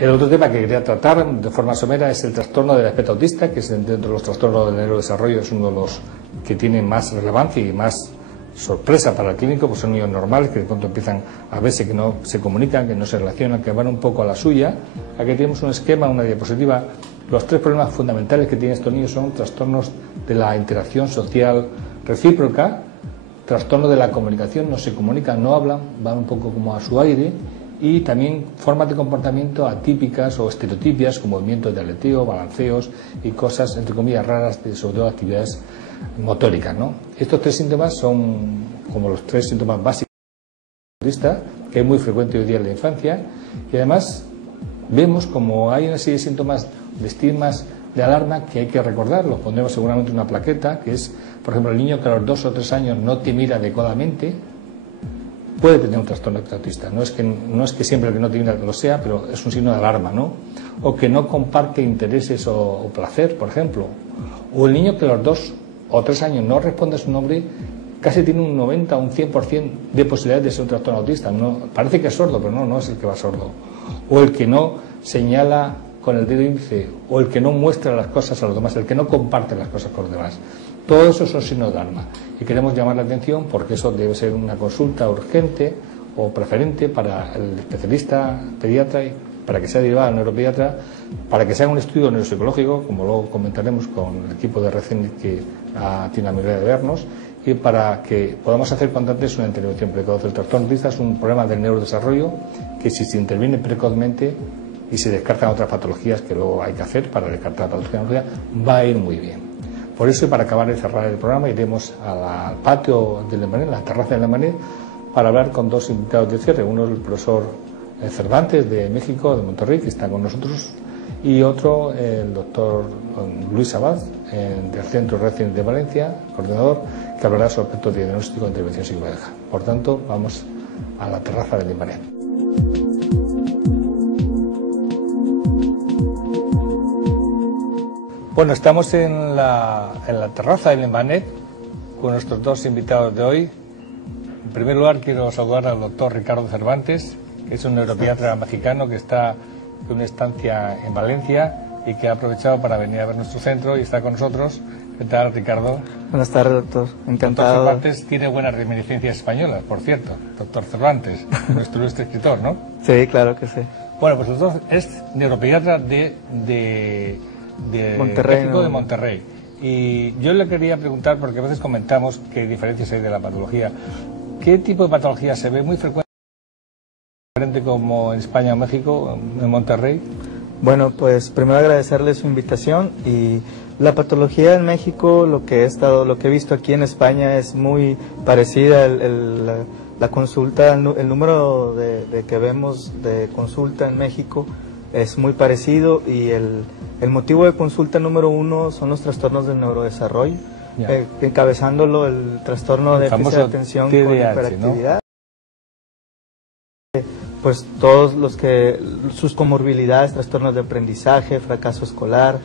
El otro tema que quería tratar de forma somera es el trastorno del espectro autista, que es dentro de los trastornos del neurodesarrollo, es uno de los que tiene más relevancia y más sorpresa para el clínico, pues son niños normales que de pronto empiezan a verse que no se comunican, que no se relacionan, que van un poco a la suya. Aquí tenemos un esquema, una diapositiva. Los tres problemas fundamentales que tienen estos niños son trastornos de la interacción social recíproca, trastorno de la comunicación, no se comunican, no hablan, van un poco como a su aire, y también formas de comportamiento atípicas o estereotipias, como movimientos de aleteo, balanceos y cosas, entre comillas, raras, sobre todo actividades motóricas, ¿no? Estos tres síntomas son como los tres síntomas básicos del autista, que es muy frecuente hoy día en la infancia, y además vemos como hay una serie de síntomas, de estigmas de alarma que hay que recordar. Los pondremos seguramente en una plaqueta, que es, por ejemplo, el niño que a los 2 o 3 años no te mira adecuadamente, puede tener un trastorno autista. No es que siempre el que no te mira lo sea, pero es un signo de alarma, ¿no? O que no comparte intereses o placer, por ejemplo. O el niño que a los 2 o 3 años no responde a su nombre, casi tiene un 90 o un 100% de posibilidades de ser un trastorno autista. No, parece que es sordo, pero no es el que va sordo. O el que no señala con el dedo índice, o el que no muestra las cosas a los demás, el que no comparte las cosas con los demás. Todo eso son signos de alarma y queremos llamar la atención porque eso debe ser una consulta urgente o preferente para el especialista pediatra y para que sea derivado al neuropediatra, para que sea un estudio neuropsicológico, como luego comentaremos con el equipo de RECEN que tiene la amabilidad de vernos, y para que podamos hacer cuanto antes una intervención precoz. El trastorno autista es un problema del neurodesarrollo que, si se interviene precozmente y se descartan otras patologías que luego hay que hacer para descartar la patología neurológica, va a ir muy bien. Por eso, y para acabar de cerrar el programa, iremos al patio del Lemanet, la terraza del Lemanet, para hablar con dos invitados de cierre. Uno es el profesor Cervantes de México, de Monterrey, que está con nosotros, y otro el doctor Luis Abad, del Centro RECEN de Valencia, coordinador, que hablará sobre aspectos de diagnóstico e intervención psicológica. Por tanto, vamos a la terraza del Lemanet. Bueno, estamos en la terraza del Lemanet con nuestros dos invitados de hoy. En primer lugar, quiero saludar al doctor Ricardo Cervantes, que es un neuropediatra mexicano que está en una estancia en Valencia y que ha aprovechado para venir a ver nuestro centro y está con nosotros. ¿Qué tal, Ricardo? Buenas tardes, doctor. Encantado. Doctor Cervantes tiene buenas reminiscencias españolas, por cierto. Doctor Cervantes, nuestro ilustre escritor, ¿no? Sí, claro que sí. Bueno, pues el doctor es neuropediatra de Monterrey, México, ¿no? de Monterrey. Y yo le quería preguntar, porque a veces comentamos qué diferencias hay de la patología. ¿Qué tipo de patología se ve muy frecuente como en España o México, en Monterrey? Bueno, pues primero agradecerle su invitación. Y la patología en México, lo que he visto aquí en España es muy parecida. La consulta, el número de que vemos de consulta en México es muy parecido, y el motivo de consulta número 1 son los trastornos del neurodesarrollo, encabezándolo el trastorno de déficit de atención con hiperactividad, ¿no? Pues todos sus comorbilidades, trastornos de aprendizaje, fracaso escolar,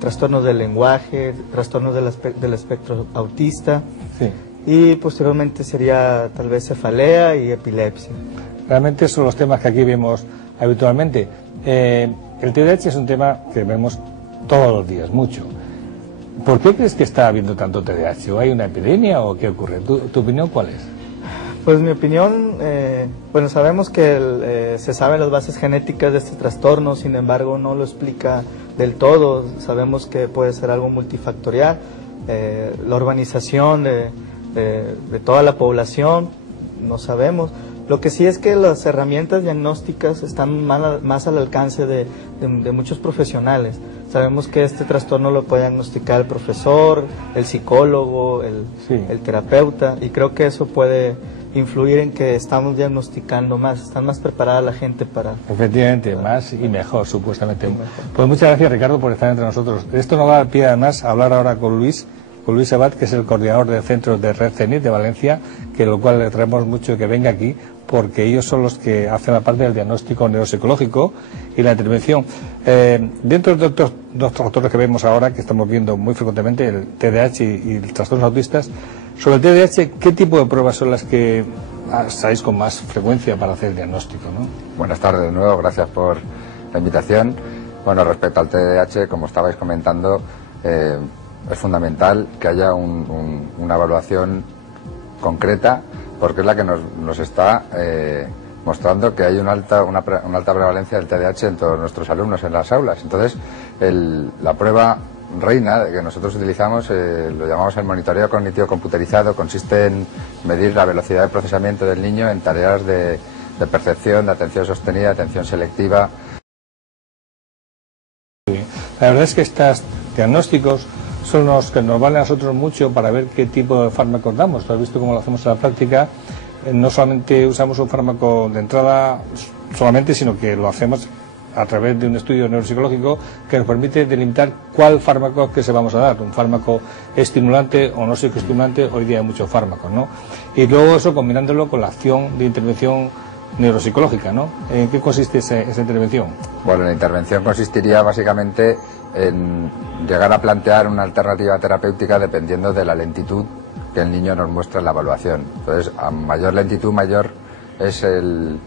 trastornos del lenguaje, trastornos del espectro autista, sí. Y posteriormente sería tal vez cefalea y epilepsia. Realmente son los temas que aquí vemos habitualmente. El TDAH es un tema que vemos todos los días, mucho. ¿Por qué crees que está habiendo tanto TDAH? ¿O hay una epidemia o qué ocurre? ¿Tu opinión cuál es? Pues mi opinión, bueno, sabemos que se saben las bases genéticas de este trastorno, sin embargo no lo explica del todo. Sabemos que puede ser algo multifactorial, la urbanización de toda la población, no sabemos. Lo que sí es que las herramientas diagnósticas están más al alcance de muchos profesionales. Sabemos que este trastorno lo puede diagnosticar el profesor, el psicólogo, el terapeuta, y creo que eso puede influir en que estamos diagnosticando más, están más preparada la gente para... Efectivamente, más y mejor, supuestamente. Pues muchas gracias, Ricardo, por estar entre nosotros. Esto nos da pie, además, a hablar ahora con Luis Abad, que es el coordinador del centro de RECEN de Valencia, que lo cual le traemos mucho que venga aquí, porque ellos son los que hacen la parte del diagnóstico neuropsicológico y la intervención. Dentro de los trastornos que vemos ahora, que estamos viendo muy frecuentemente, el TDAH y los trastornos autistas, sobre el TDAH, ¿qué tipo de pruebas son las que estáis con más frecuencia para hacer el diagnóstico, ¿no? Buenas tardes de nuevo, gracias por la invitación. Bueno, respecto al TDAH, como estabais comentando, es fundamental que haya una evaluación concreta, porque es la que nos está mostrando que hay una alta prevalencia del TDAH en todos nuestros alumnos en las aulas. Entonces, la prueba reina que nosotros utilizamos, lo llamamos el monitoreo cognitivo computerizado, consiste en medir la velocidad de procesamiento del niño en tareas de percepción, de atención sostenida, atención selectiva. La verdad es que estos diagnósticos son los que nos valen a nosotros mucho para ver qué tipo de fármacos damos. Tú has visto cómo lo hacemos en la práctica. No solamente usamos un fármaco de entrada solamente, sino que lo hacemos a través de un estudio neuropsicológico que nos permite delimitar cuál fármaco es que se vamos a dar, un fármaco estimulante o no psicoestimulante. Hoy día hay muchos fármacos, ¿no? Y luego eso combinándolo con la acción de intervención neuropsicológica, ¿no? ¿En qué consiste esa intervención? Bueno, la intervención consistiría básicamente en llegar a plantear una alternativa terapéutica dependiendo de la lentitud que el niño nos muestra en la evaluación. Entonces, a mayor lentitud, mayor es el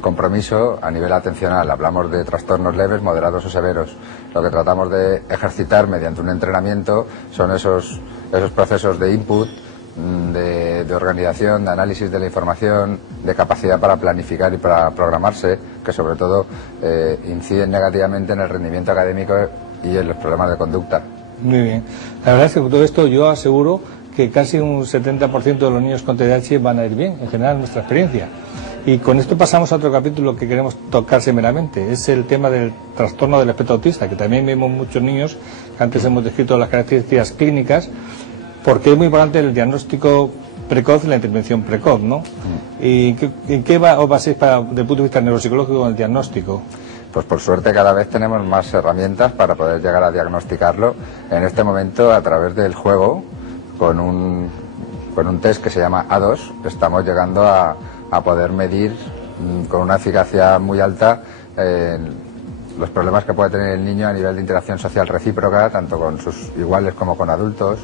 compromiso a nivel atencional. Hablamos de trastornos leves, moderados o severos. Lo que tratamos de ejercitar mediante un entrenamiento son esos procesos de input, de organización, de análisis de la información, de capacidad para planificar y para programarse, que sobre todo inciden negativamente en el rendimiento académico y en los problemas de conducta. Muy bien. La verdad es que con todo esto yo aseguro que casi un 70% de los niños con TDAH van a ir bien, en general, en nuestra experiencia. Y con esto pasamos a otro capítulo que queremos tocar semeramente, es el tema del trastorno del espectro autista, que también vemos muchos niños, que antes hemos descrito las características clínicas, porque es muy importante el diagnóstico precoz y la intervención precoz, ¿no? ¿Y en qué os basáis desde el punto de vista neuropsicológico en el diagnóstico? Pues por suerte cada vez tenemos más herramientas para poder llegar a diagnosticarlo. En este momento, a través del juego, con un test que se llama A2, estamos llegando a poder medir con una eficacia muy alta los problemas que puede tener el niño a nivel de interacción social recíproca, tanto con sus iguales como con adultos,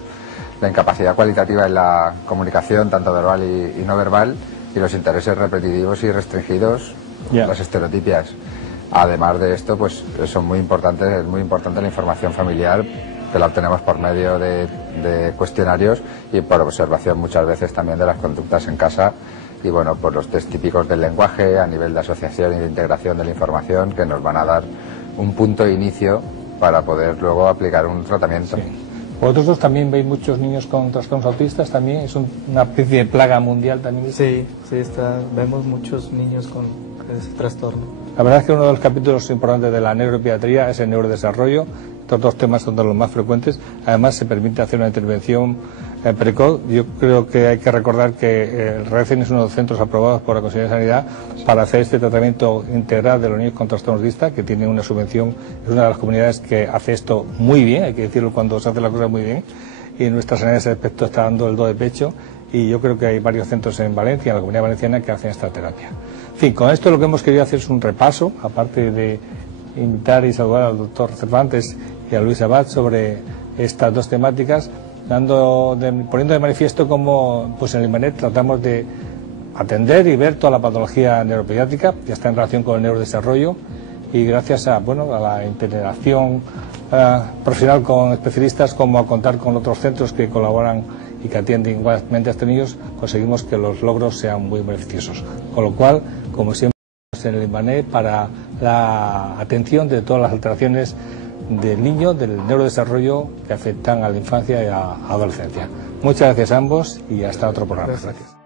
la incapacidad cualitativa en la comunicación, tanto verbal y no verbal, y los intereses repetitivos y restringidos, las estereotipias. Además de esto, pues es muy importante la información familiar, que la obtenemos por medio de cuestionarios y por observación muchas veces también de las conductas en casa, y bueno, por los test típicos del lenguaje a nivel de asociación y de integración de la información, que nos van a dar un punto de inicio para poder luego aplicar un tratamiento. Sí. ¿Vosotros también veis muchos niños con trastornos autistas también? ¿Es una especie de plaga mundial también? Sí, vemos muchos niños con ese trastorno. La verdad es que uno de los capítulos importantes de la neuropediatría es el neurodesarrollo. Estos dos temas son de los más frecuentes. Además, se permite hacer una intervención precoz. Yo creo que hay que recordar que el RECEN es uno de los centros aprobados por la Consejería de Sanidad para hacer este tratamiento integral de los niños con trastornos autistas, que tiene una subvención. Es una de las comunidades que hace esto muy bien, hay que decirlo cuando se hace la cosa muy bien. Y en nuestra sanidad ese aspecto está dando el do de pecho. Y yo creo que hay varios centros en Valencia, en la Comunidad Valenciana, que hacen esta terapia. En fin, con esto lo que hemos querido hacer es un repaso, aparte de invitar y saludar al doctor Cervantes y a Luis Abad sobre estas dos temáticas, poniendo de manifiesto cómo pues en el IMANET tratamos de atender y ver toda la patología neuropediátrica, que está en relación con el neurodesarrollo, y gracias a la integración profesional con especialistas, como a contar con otros centros que colaboran y que atienden igualmente a estos niños, conseguimos que los logros sean muy beneficiosos. Con lo cual, como siempre, en el IMANET para la atención de todas las alteraciones del niño, del neurodesarrollo que afectan a la infancia y a la adolescencia. Muchas gracias a ambos y hasta otro programa. Gracias.